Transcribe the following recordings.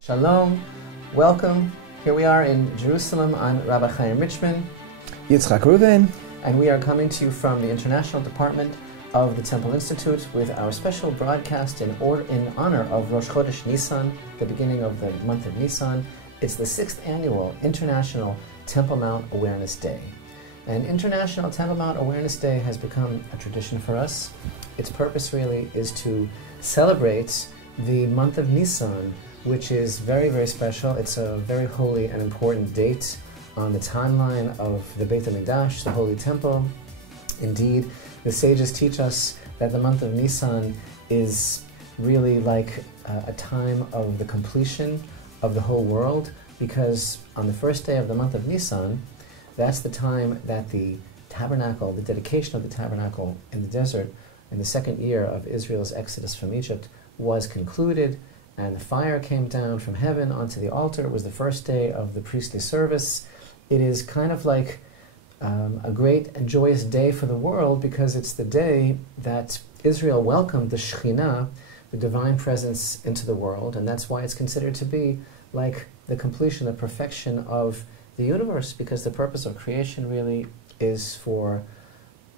Shalom, welcome. Here we are in Jerusalem. I'm Rabbi Chaim Richman. Yitzchak Reuven. And we are coming to you from the International Department of the Temple Institute with our special broadcast in honor of Rosh Chodesh Nisan, the beginning of the month of Nisan. It's the 6th annual International Temple Mount Awareness Day. And International Temple Mount Awareness Day has become a tradition for us. Its purpose really is to celebrate the month of Nisan, which is very, very special. It's a very holy and important date on the timeline of the Beit HaMikdash, the Holy Temple. Indeed, the sages teach us that the month of Nisan is really like a time of the completion of the whole world, because on the first day of the month of Nisan, that's the time that the tabernacle, the dedication of the tabernacle in the desert, in the second year of Israel's exodus from Egypt, was concluded, and the fire came down from heaven onto the altar. It was the first day of the priestly service. It is kind of like a great and joyous day for the world, because it's the day that Israel welcomed the Shekhinah, the divine presence, into the world, and that's why it's considered to be like the completion, the perfection of the universe, because the purpose of creation really is for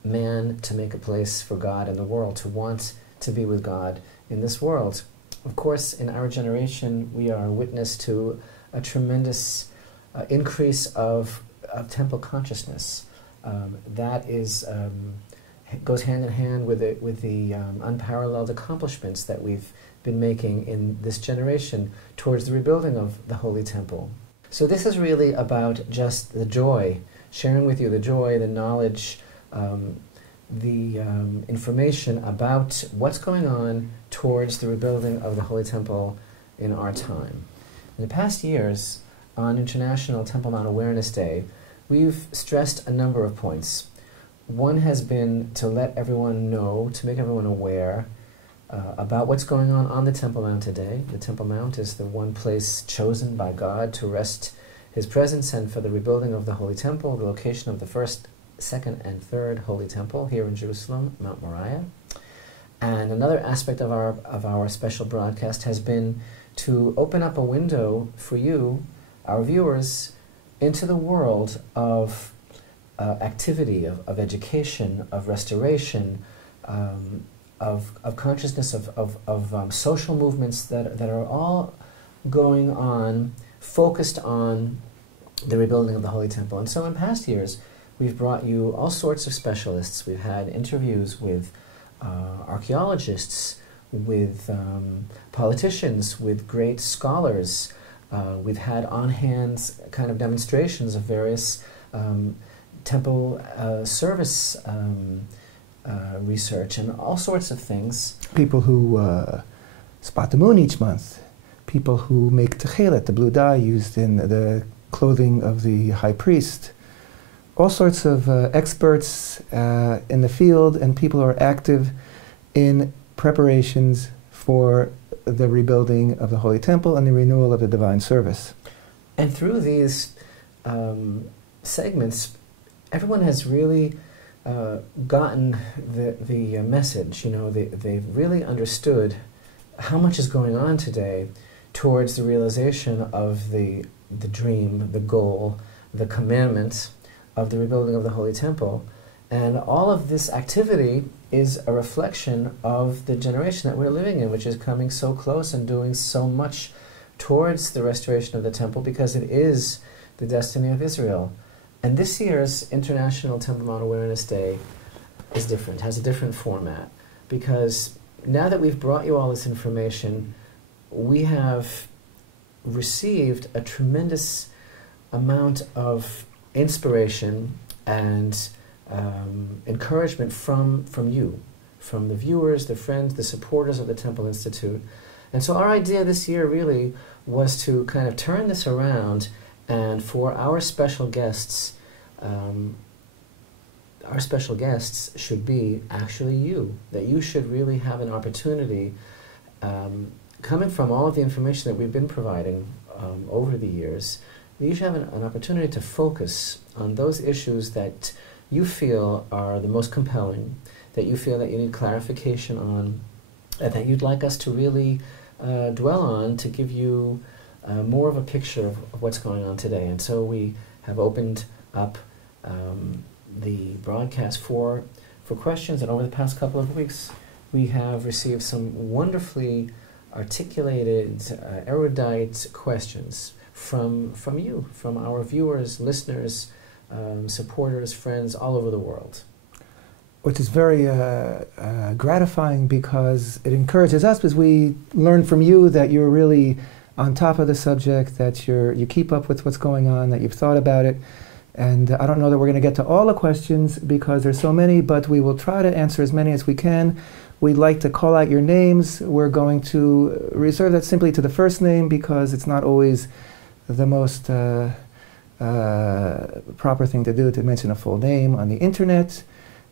man to make a place for God in the world, to want to be with God in this world. Of course, in our generation, we are witness to a tremendous increase of temple consciousness. That is goes hand in hand with the unparalleled accomplishments that we've been making in this generation towards the rebuilding of the Holy Temple. So this is really about just the joy, sharing with you the joy, the knowledge, the information about what's going on towards the rebuilding of the Holy Temple in our time. In the past years, on International Temple Mount Awareness Day, we've stressed a number of points. One has been to let everyone know, to make everyone aware about what's going on the Temple Mount today. The Temple Mount is the one place chosen by God to rest His presence and for the rebuilding of the Holy Temple, the location of the first, second, and third Holy Temple here in Jerusalem, Mount Moriah. And another aspect of our special broadcast has been to open up a window for you, our viewers, into the world of activity, of education, of restoration, of consciousness, of social movements that are all going on, focused on the rebuilding of the Holy Temple. And so in past years, we've brought you all sorts of specialists. We've had interviews with archaeologists, with politicians, with great scholars. We've had on-hand kind of demonstrations of various temple service research and all sorts of things. People who spot the moon each month. People who make techelet, the blue dye used in the clothing of the high priest. All sorts of experts in the field, and people who are active in preparations for the rebuilding of the Holy Temple and the renewal of the divine service. And through these segments, everyone has really gotten the message. You know, they've really understood how much is going on today towards the realization of the dream, the goal, the commandment of the rebuilding of the Holy Temple. And all of this activity is a reflection of the generation that we're living in, which is coming so close and doing so much towards the restoration of the temple, because it is the destiny of Israel. And this year's International Temple Mount Awareness Day is different, has a different format, because now that we've brought you all this information, we have received a tremendous amount of inspiration and encouragement from you, from the viewers, the friends, the supporters of the Temple Institute. And so our idea this year really was to kind of turn this around, and for our special guests should be actually you, that you should really have an opportunity, coming from all of the information that we've been providing over the years, you should have an opportunity to focus on those issues that you feel are the most compelling, that you feel that you need clarification on, and that you'd like us to really dwell on to give you more of a picture of what's going on today. And so we have opened up the broadcast for questions, and over the past couple of weeks we have received some wonderfully articulated, erudite questions from you, from our viewers, listeners, supporters, friends all over the world. Which is very gratifying, because it encourages us, because we learn from you that you're really on top of the subject, that you keep up with what's going on, that you've thought about it. And I don't know that we're going to get to all the questions because there's so many, but we will try to answer as many as we can. We'd like to call out your names. We're going to reserve that simply to the first name, because it's not always the most proper thing to do, to mention a full name on the internet.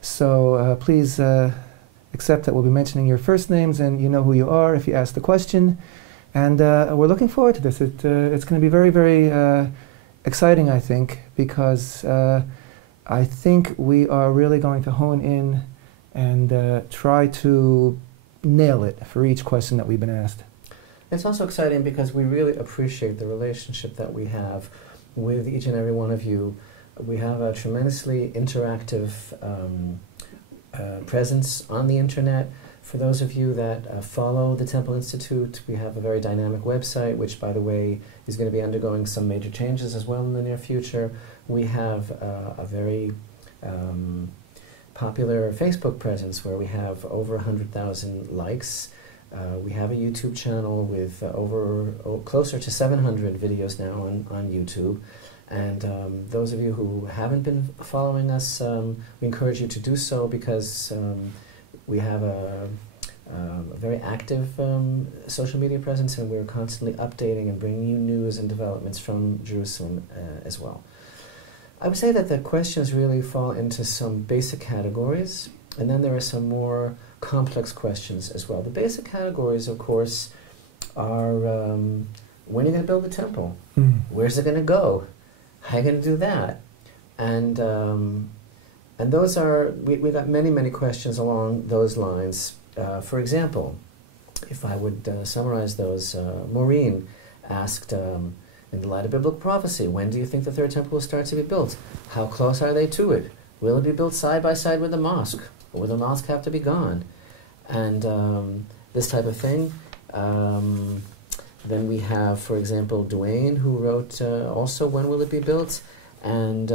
So please accept that we'll be mentioning your first names, and you know who you are if you ask the question. And we're looking forward to this. It's going to be very, very exciting, I think, because I think we are really going to hone in and try to nail it for each question that we've been asked. It's also exciting because we really appreciate the relationship that we have with each and every one of you. We have a tremendously interactive presence on the internet. For those of you that follow the Temple Institute, we have a very dynamic website, which, by the way, is going to be undergoing some major changes as well in the near future. We have a very popular Facebook presence where we have over 100,000 likes. We have a YouTube channel with closer to 700 videos now on YouTube. And those of you who haven't been following us, we encourage you to do so, because we have a very active social media presence, and we're constantly updating and bringing you news and developments from Jerusalem as well. I would say that the questions really fall into some basic categories, and then there are some more complex questions as well. The basic categories, of course, are when are you going to build the temple? Where's it going to go? How are you going to do that? And those are, we got many questions along those lines. For example, if I would summarize those, Maureen asked, in the light of biblical prophecy, when do you think the third temple will start to be built? How close are they to it? Will it be built side by side with the mosque? Or will the mosque have to be gone? And this type of thing. Then we have, for example, Dwayne, who wrote also, when will it be built? And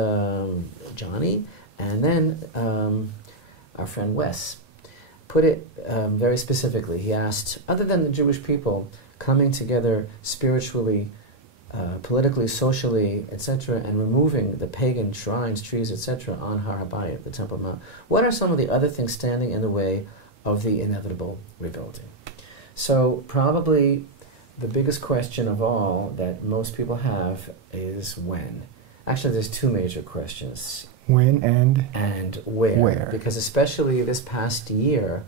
Johnny. And then our friend Wes put it very specifically. He asked, other than the Jewish people coming together spiritually, politically, socially, etc., and removing the pagan shrines, trees, etc., on Har HaBayit, the Temple Mount, what are some of the other things standing in the way of the inevitable rebuilding? So probably the biggest question of all that most people have is when. Actually, there's two major questions. When and where. Because especially this past year,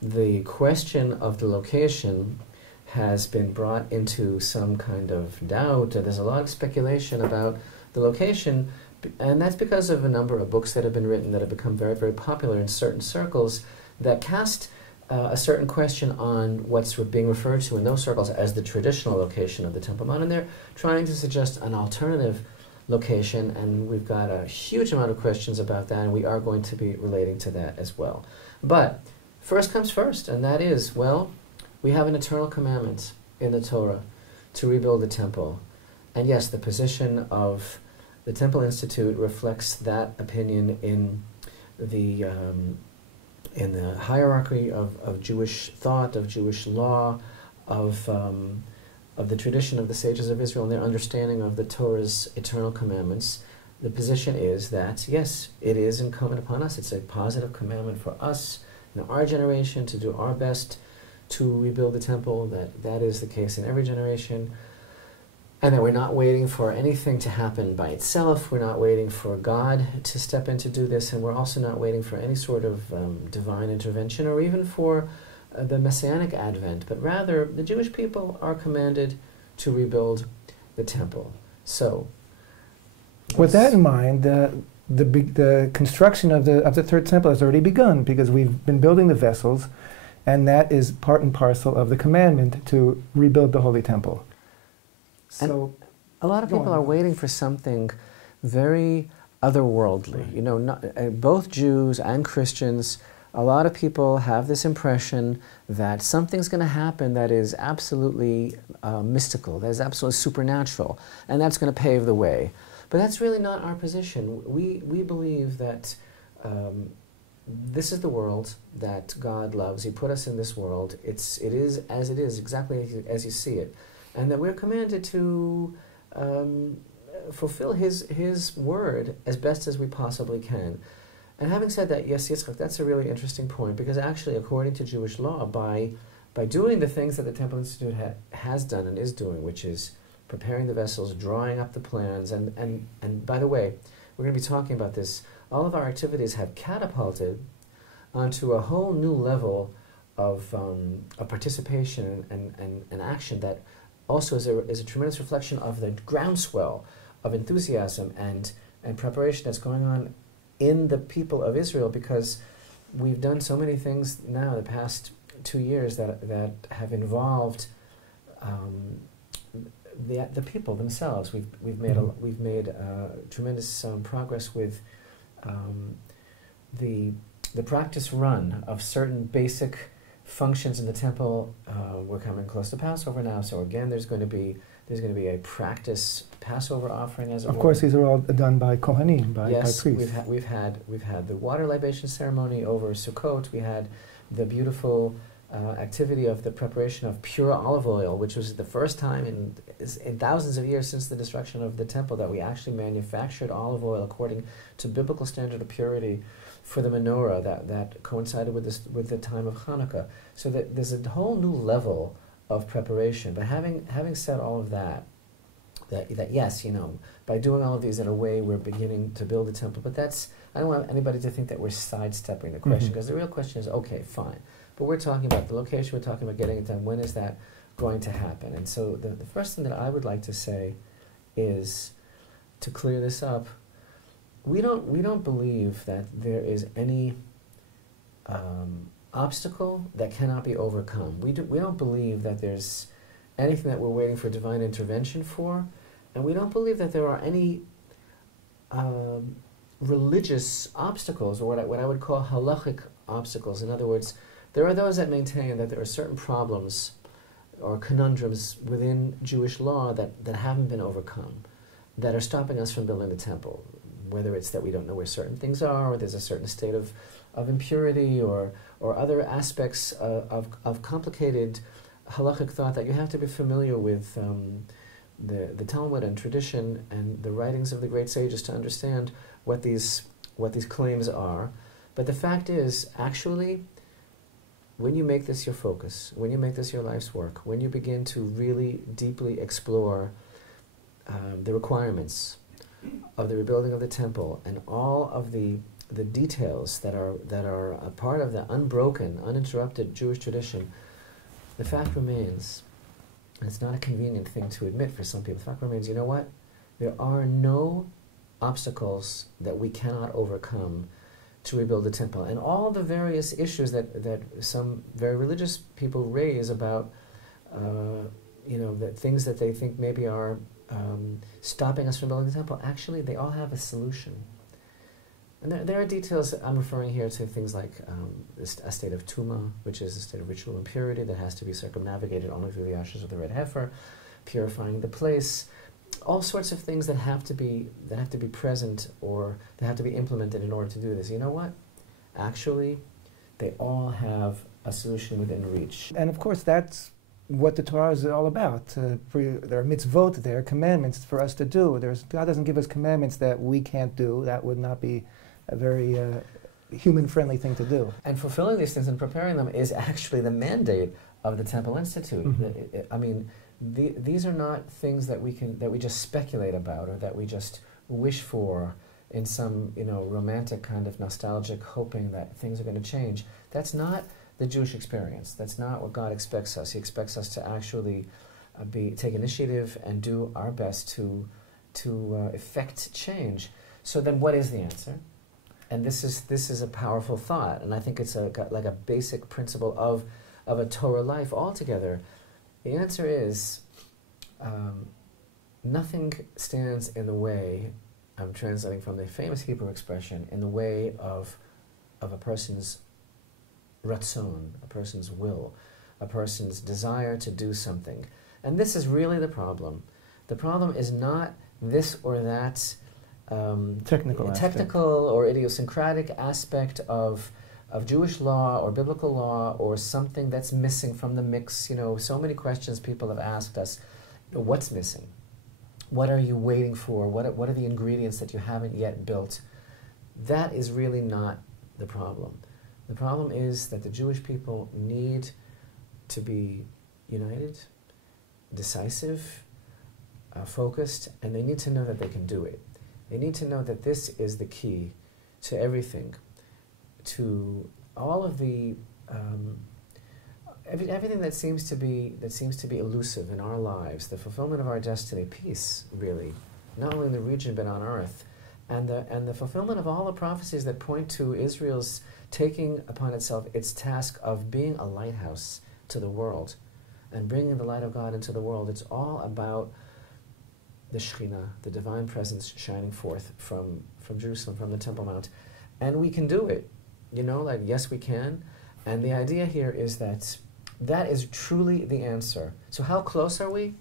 the question of the location has been brought into some kind of doubt. There's a lot of speculation about the location, and that's because of a number of books that have been written that have become very, very popular in certain circles that cast a certain question on what's being referred to in those circles as the traditional location of the Temple Mount, and they're trying to suggest an alternative location, and we've got a huge amount of questions about that, and we are going to be relating to that as well. But first comes first, and that is, well, we have an eternal commandment in the Torah to rebuild the temple. And yes, the position of the Temple Institute reflects that opinion in the hierarchy of Jewish thought, of Jewish law, of the tradition of the sages of Israel and their understanding of the Torah's eternal commandments. The position is that, yes, it is incumbent upon us. It's a positive commandment for us in our generation to do our best to rebuild the temple, that is the case in every generation, and that we're not waiting for anything to happen by itself. We're not waiting for God to step in to do this, and we're also not waiting for any sort of divine intervention or even for the Messianic advent, but rather the Jewish people are commanded to rebuild the temple. So, with that in mind, the construction of the third temple has already begun, because we've been building the vessels, and that is part and parcel of the commandment to rebuild the holy temple. So, a lot of people are waiting for something very otherworldly. Right. You know, both Jews and Christians, a lot of people have this impression that something's going to happen that is absolutely mystical, that is absolutely supernatural, and that's going to pave the way. But that's really not our position. We believe that this is the world that God loves. He put us in this world. It is as it is, exactly as you see it. And that we're commanded to fulfill His word as best as we possibly can. And having said that, yes, Yitzchak, that's a really interesting point, because actually, according to Jewish law, by doing the things that the Temple Institute has done and is doing, which is preparing the vessels, drawing up the plans, and by the way, we're going to be talking about this, all of our activities have catapulted onto a whole new level of participation and action that also is a tremendous reflection of the groundswell of enthusiasm and preparation that's going on in the people of Israel, because we've done so many things now the past 2 years that have involved the people themselves. We've made tremendous progress with the practice run of certain basic functions in the temple. We're coming close to Passover now, so again, there's going to be a practice Passover offering, as it were. of course, these are all done by Kohanim, by priests. Yes, we've had the water libation ceremony over Sukkot. We had the beautiful activity of the preparation of pure olive oil, which was the first time in thousands of years since the destruction of the temple that we actually manufactured olive oil according to biblical standard of purity for the menorah that coincided with the time of Hanukkah. So that there's a whole new level of preparation. But having said all of that yes, by doing all of these in a way, we're beginning to build a temple. But I don't want anybody to think that we're sidestepping the question, because the real question is, okay, fine. But we're talking about the location, we're talking about getting it done. When is that going to happen? And so the first thing that I would like to say is, to clear this up, we don't believe that there is any obstacle that cannot be overcome. We don't believe that there's anything that we're waiting for divine intervention for, and we don't believe that there are any religious obstacles, or what I would call halachic obstacles. In other words, there are those that maintain that there are certain problems or conundrums within Jewish law that haven't been overcome, that are stopping us from building the temple, whether it's that we don't know where certain things are, or there's a certain state of impurity, or other aspects of complicated halachic thought that you have to be familiar with the Talmud and tradition and the writings of the great sages to understand what these claims are. But the fact is, actually, when you make this your focus, when you make this your life's work, when you begin to really deeply explore the requirements of the rebuilding of the temple and all of the details that are a part of the unbroken, uninterrupted Jewish tradition, the fact remains, and it's not a convenient thing to admit for some people, the fact remains, you know what? There are no obstacles that we cannot overcome to rebuild the temple. And all the various issues that some very religious people raise about, the things that they think maybe are stopping us from building the temple, actually they all have a solution. And there are details. I'm referring here to things like a state of tuma, which is a state of ritual impurity that has to be circumnavigated only through the ashes of the red heifer, purifying the place, all sorts of things that have to be present, or that have to be implemented in order to do this. You know what? Actually, they all have a solution within reach. And of course, that's what the Torah is all about. There are mitzvot, there are commandments for us to do. God doesn't give us commandments that we can't do. That would not be a very human-friendly thing to do. And fulfilling these things and preparing them is actually the mandate of the Temple Institute. These are not things that we just speculate about, or that we just wish for in some romantic kind of nostalgic hoping that things are going to change. That's not the Jewish experience. That's not what God expects us. He expects us to actually take initiative and do our best to effect change. So then what is the answer? And this is a powerful thought, and I think it's like a basic principle of a Torah life altogether. The answer is nothing stands in the way, I'm translating from the famous Hebrew expression, in the way of a person's ratzon, a person's will, a person's desire to do something. And this is really the problem. The problem is not this or that technical or idiosyncratic aspect of Jewish law or biblical law or something that's missing from the mix. You know, so many questions people have asked us, what's missing? What are you waiting for? What are the ingredients that you haven't yet built? That is really not the problem. The problem is that the Jewish people need to be united, decisive, focused, and they need to know that they can do it. They need to know that this is the key to everything, to all of the everything that seems to be elusive in our lives, the fulfillment of our destiny, peace, really, not only in the region but on earth, and the fulfillment of all the prophecies that point to Israel's taking upon itself its task of being a lighthouse to the world and bringing the light of God into the world. It's all about the Shekhinah, the divine presence shining forth from Jerusalem, from the Temple Mount. And we can do it. You know, like, yes, we can. And the idea here is that that is truly the answer. So how close are we?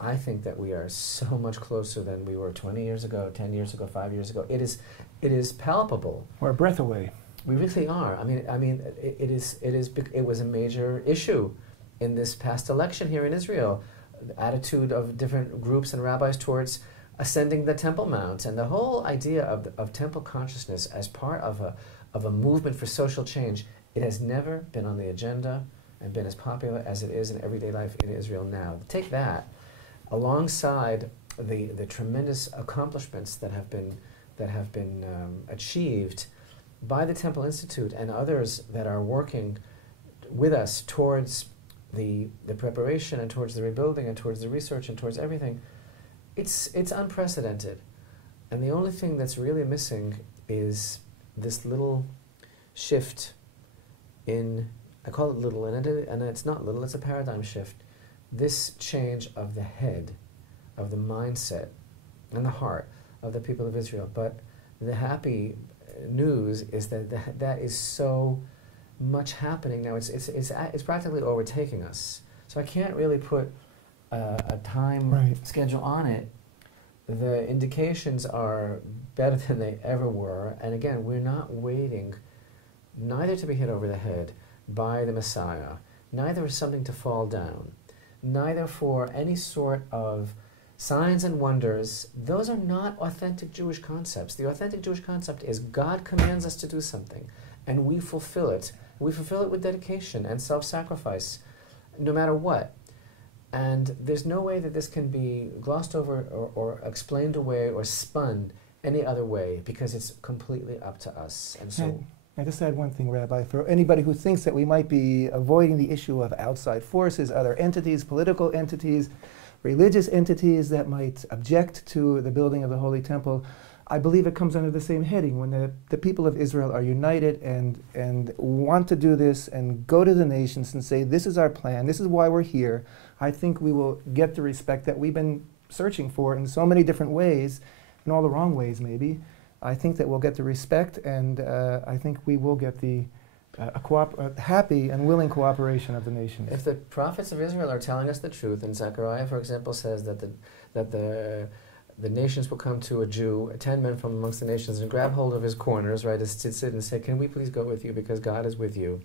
I think that we are so much closer than we were 20 years ago, 10 years ago, 5 years ago. It is palpable. We're a breath away. We really are. I mean, it was a major issue in this past election here in Israel. The attitude of different groups and rabbis towards ascending the Temple Mount, and the whole idea of temple consciousness as part of a movement for social change. It has never been on the agenda and been as popular as it is in everyday life in Israel now. Take that alongside the tremendous accomplishments that have been achieved by the Temple Institute and others that are working with us towards the preparation and towards the rebuilding and towards the research and towards everything. It's unprecedented. And the only thing that's really missing is this little shift in, I call it little, and it's not little, it's a paradigm shift. This change of the head, of the mindset, and the heart of the people of Israel. But the happy news is that that is so much happening now. It's practically overtaking us. So I can't really put a time schedule on it. The indications are better than they ever were. And again, we're not waiting neither to be hit over the head by the Messiah, neither for something to fall down, neither for any sort of signs and wonders. Those are not authentic Jewish concepts. The authentic Jewish concept is God commands us to do something, and we fulfill it. We fulfill it with dedication and self-sacrifice, no matter what. And there's no way that this can be glossed over or explained away or spun any other way, because it's completely up to us. And so, I just add one thing, Rabbi. For anybody who thinks that we might be avoiding the issue of outside forces, other entities, political entities, religious entities that might object to the building of the Holy Temple, I believe it comes under the same heading. When the people of Israel are united and want to do this and go to the nations and say, this is our plan, this is why we're here, I think we will get the respect that we've been searching for in so many different ways, in all the wrong ways maybe. I think that we'll get the respect, and I think we will get the happy and willing cooperation of the nations. If the prophets of Israel are telling us the truth, and Zechariah, for example, says that the nations will come to a Jew, 10 men from amongst the nations, and grab hold of his corners, right, his tzitzit, and say, can we please go with you because God is with you.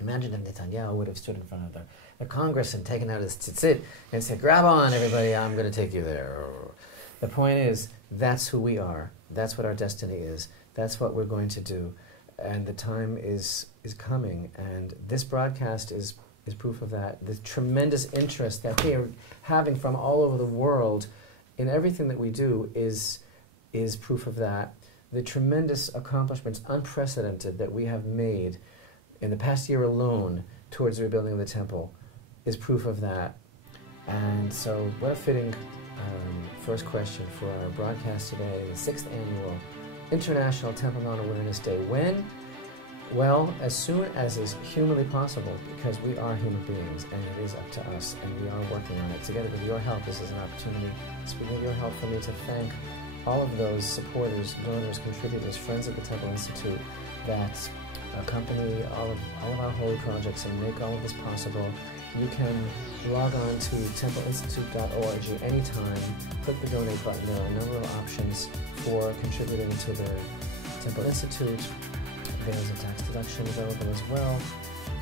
Imagine if Netanyahu would have stood in front of the Congress and taken out his tzitzit and said, grab on, everybody, I'm going to take you there. The point is, that's who we are. That's what our destiny is. That's what we're going to do. And the time is coming. And this broadcast is proof of that. The tremendous interest that we are having from all over the world in everything that we do is proof of that. The tremendous accomplishments, unprecedented, that we have made in the past year alone towards the rebuilding of the temple is proof of that. And so what a fitting first question for our broadcast today, the 6th annual International Temple Mount Awareness Day. When? Well, as soon as is humanly possible, because we are human beings and it is up to us and we are working on it. Together with your help, this is an opportunity, speaking of your help, for me to thank all of those supporters, donors, contributors, friends at the Temple Institute that accompany all of our holy projects and make all of this possible. You can log on to templeinstitute.org anytime, click the donate button. There are a number of options for contributing to the Temple Institute. There's a tax deduction available as well.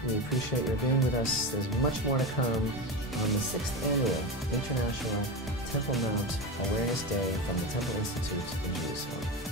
We appreciate your being with us. There's much more to come on the 6th annual International Temple Mount Awareness Day from the Temple Institute in Jerusalem.